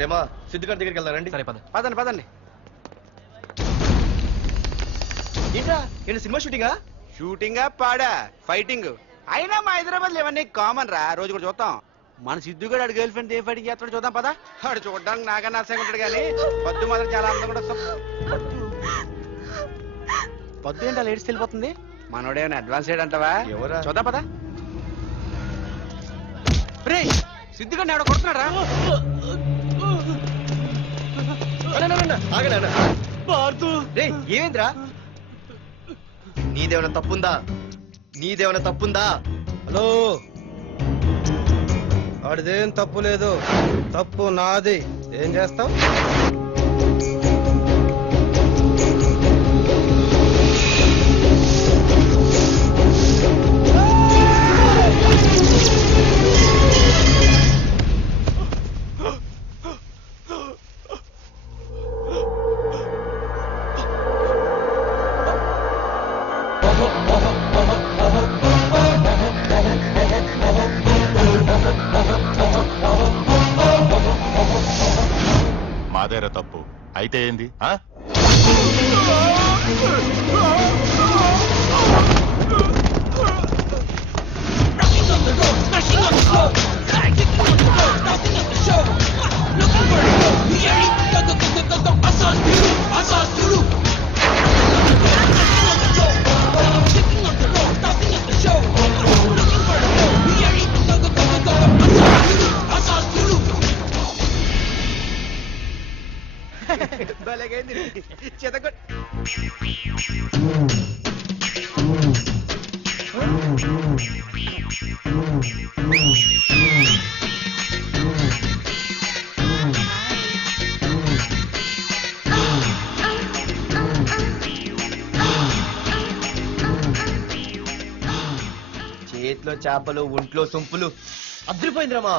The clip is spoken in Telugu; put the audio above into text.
రేమా సిద్ధిగారి దగ్గరికి వెళ్దారండి. సరే పద. పదండి పదండి. ఏంట్రా ఏంటి సినిమా షూటింగా? షూటింగా పాడా ఫైటింగ్ అయినా మా హైదరాబాద్ లో ఇవన్నీ కామన్ రా, రోజు కూడా చూద్దాం. మన సిద్ధు గడు గర్ల్ ఫ్రెండ్ ఏ ఫైటింగ్ చేస్తాడు చూద్దాం పదా. వాడు చూడడానికి నాకన్నా అసహ్యంగా ఉంటాడు కానీ పద్దు మాత్రం చాలా అందంగా కూడా. పద్దు ఏంటి అలా ఏడ్చి వెళ్ళిపోతుంది? మనోడేమైనా అడ్వాన్స్ అంటావా? ఎవరా? చూద్దాం పదా. రే సిద్ధుగడిని ఆడ కొడుతున్నాడు రా. ఏమేంద్రా? నీదేమైనా తప్పుందా? నీదేమైనా తప్పుందా? హలో, ఆడిదేం తప్పు లేదు, తప్పు నాది. ఏం చేస్తావు? మాదేరా తప్పు అయితే ఏంది? చేతిలో చేపలు, ఒంట్లో సొంపులు. అదిరిపోయిందిరామా.